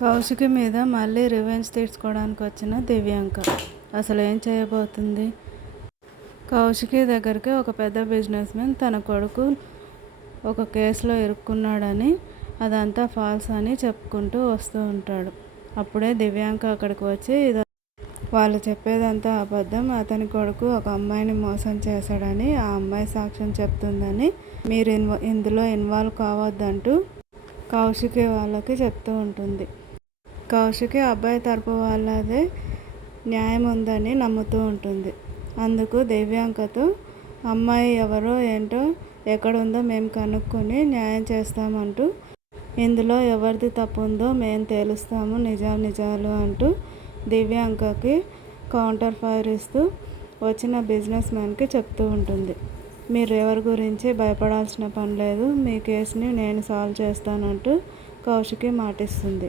కౌశికి మీద మళ్ళీ రివెంజ్ తీర్చుకోవడానికి వచ్చిన దివ్యాంక అసలు ఏం చేయబోతుంది? కౌశికి దగ్గరికి ఒక పెద్ద బిజినెస్ మ్యాన్ తన కొడుకు ఒక కేసులో ఇరుక్కున్నాడని, అదంతా ఫాల్స్ అని చెప్పుకుంటూ వస్తూ ఉంటాడు. అప్పుడే దివ్యాంక అక్కడికి వచ్చి వాళ్ళు చెప్పేదంతా అబద్ధం, అతని కొడుకు ఒక అమ్మాయిని మోసం చేశాడని ఆ అమ్మాయి సాక్ష్యం చెప్తుందని, మీరు ఇందులో ఇన్వాల్వ్ కావద్దంటూ కౌశికి వాళ్ళకి చెప్తూ ఉంటుంది. కౌశికి అబ్బాయి తరపు వాళ్ళదే న్యాయం ఉందని నమ్ముతూ ఉంటుంది. అందుకు దివ్యాంకతో అమ్మాయి ఎవరో ఏంటో ఎక్కడుందో మేము కనుక్కొని న్యాయం చేస్తామంటూ, ఇందులో ఎవరిది తప్పు ఉందో మేము తేలుస్తాము నిజాలు అంటూ దివ్యాంకకి కౌంటర్ ఫైర్ ఇస్తూ వచ్చిన బిజినెస్ మ్యాన్కి చెప్తూ ఉంటుంది. మీరు ఎవరి గురించి భయపడాల్సిన పని లేదు, మీ కేసుని నేను సాల్వ్ చేస్తానంటూ కౌశికి మాటిస్తుంది.